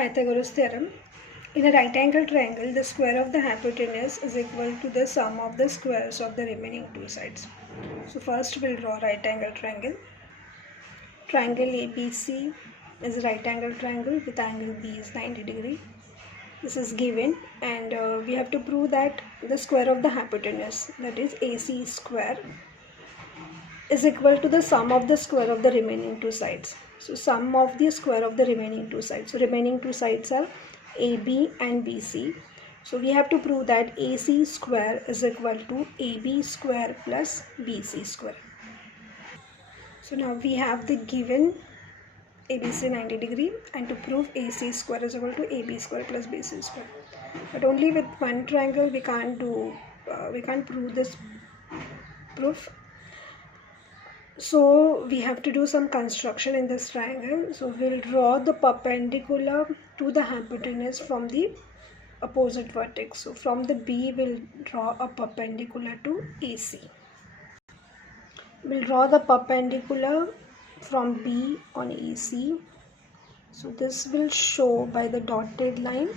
Pythagoras theorem. In a right angle triangle, the square of the hypotenuse is equal to the sum of the squares of the remaining two sides. So first we'll draw right angle triangle. Triangle ABC is a right angle triangle with angle B is 90 degree. This is given, and we have to prove that the square of the hypotenuse, that is AC square, is equal to the sum of the square of the remaining two sides. So sum of the square of the remaining two sides. So remaining two sides are AB and BC. So we have to prove that AC square is equal to AB square plus BC square. So now we have the given ABC 90 degree, and to prove AC square is equal to AB square plus BC square. But only with one triangle we can't prove this proof. So we have to do some construction in this triangle. So we'll draw the perpendicular to the hypotenuse from the opposite vertex. So from the B we'll draw a perpendicular to AC. We'll draw the perpendicular from B on AC. So this will show by the dotted line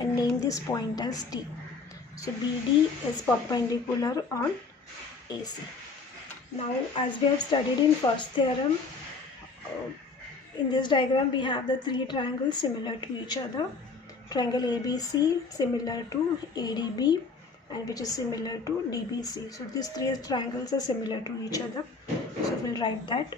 and name this point as D. So BD is perpendicular on AC. Now, as we have studied in first theorem, in this diagram we have the three triangles similar to each other. Triangle ABC similar to ADB, and which is similar to DBC. So these three triangles are similar to each other. So we'll write that.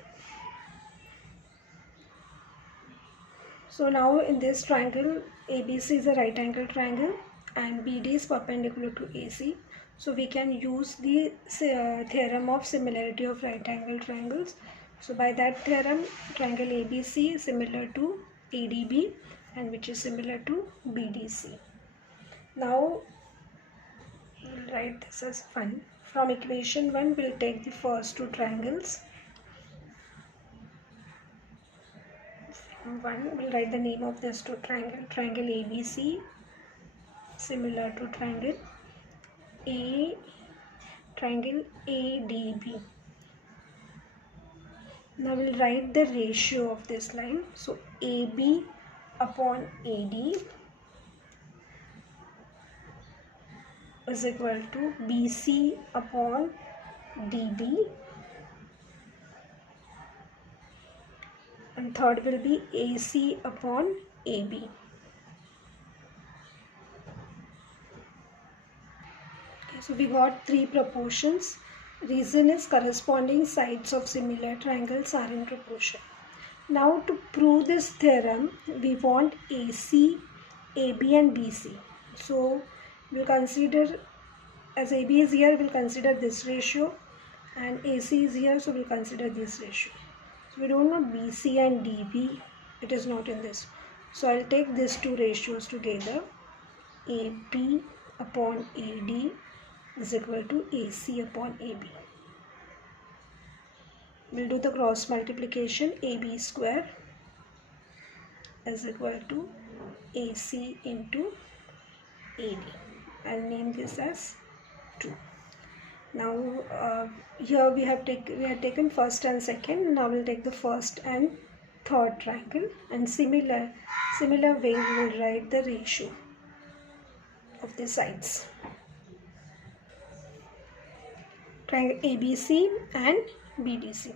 So now in this triangle, ABC is a right angle triangle and BD is perpendicular to AC. So we can use the theorem of similarity of right angle triangles. So by that theorem, triangle ABC is similar to ADB, and which is similar to BDC. Now we'll write this as 1. From equation 1, we'll take the first two triangles. From 1, we'll write the name of this two triangle. Triangle ABC similar to triangle ADB. Now we'll write the ratio of this line. So AB upon AD is equal to BC upon DB, and third will be AC upon AB. Okay, so we got three proportions. Reason is corresponding sides of similar triangles are in proportion. Now to prove this theorem, we want AC, AB and BC. So we'll consider, as AB is here, we'll consider this ratio, and AC is here, so we'll consider this ratio. So we don't know BC and DB, it is not in this. So I'll take these two ratios together. AB upon AD is equal to AC upon AB. We'll do the cross multiplication. AB square is equal to AC into AD. I'll name this as 2. Now here we have taken first and second. Now we'll take the first and third triangle, and similar way we will write the ratio of the sides. Triangle ABC and BDC.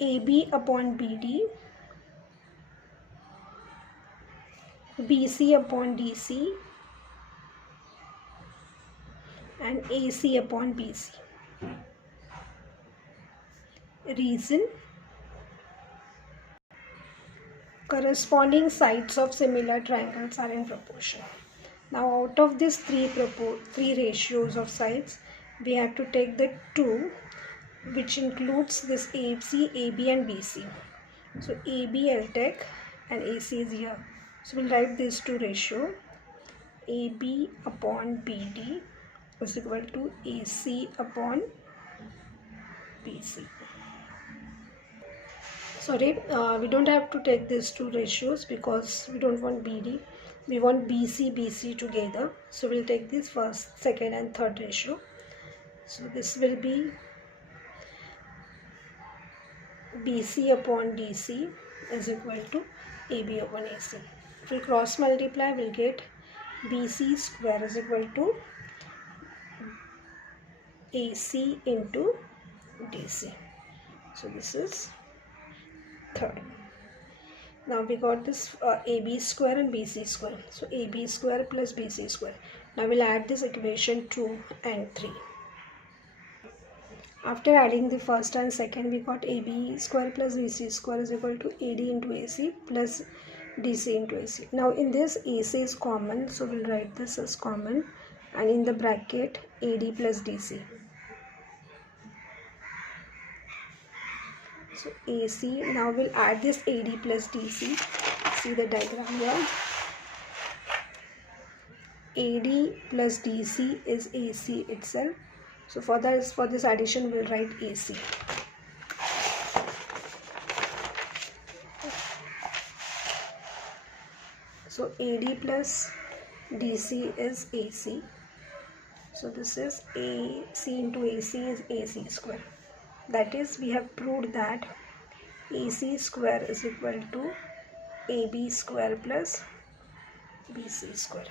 AB upon BD, BC upon DC, and AC upon BC. Reason: corresponding sides of similar triangles are in proportion. Now out of these three ratios of sides, we have to take the 2 which includes this AC, AB and BC. So AB I'll take, and AC is here. So we'll write these two ratio. AB upon BD is equal to AC upon BC. Sorry, we don't have to take these two ratios because we don't want BD. We want BC together. So we'll take this first, second and third ratio. So this will be BC upon DC is equal to AB upon AC. If we cross multiply, we'll get BC square is equal to AC into DC. So this is third. Now we got this AB square and BC square. So AB square plus BC square. Now we'll add this equation 2 and 3. After adding the first and second, we got AB square plus BC square is equal to AD into AC plus DC into AC. Now in this AC is common, so we'll write this as common, and in the bracket AD plus DC. So AC, now we'll add this AD plus DC. See the diagram here. AD plus DC is AC itself. So for this addition, we'll write AC. So AD plus DC is AC. So this is AC into AC is AC square. That is, we have proved that AC square is equal to AB square plus BC square.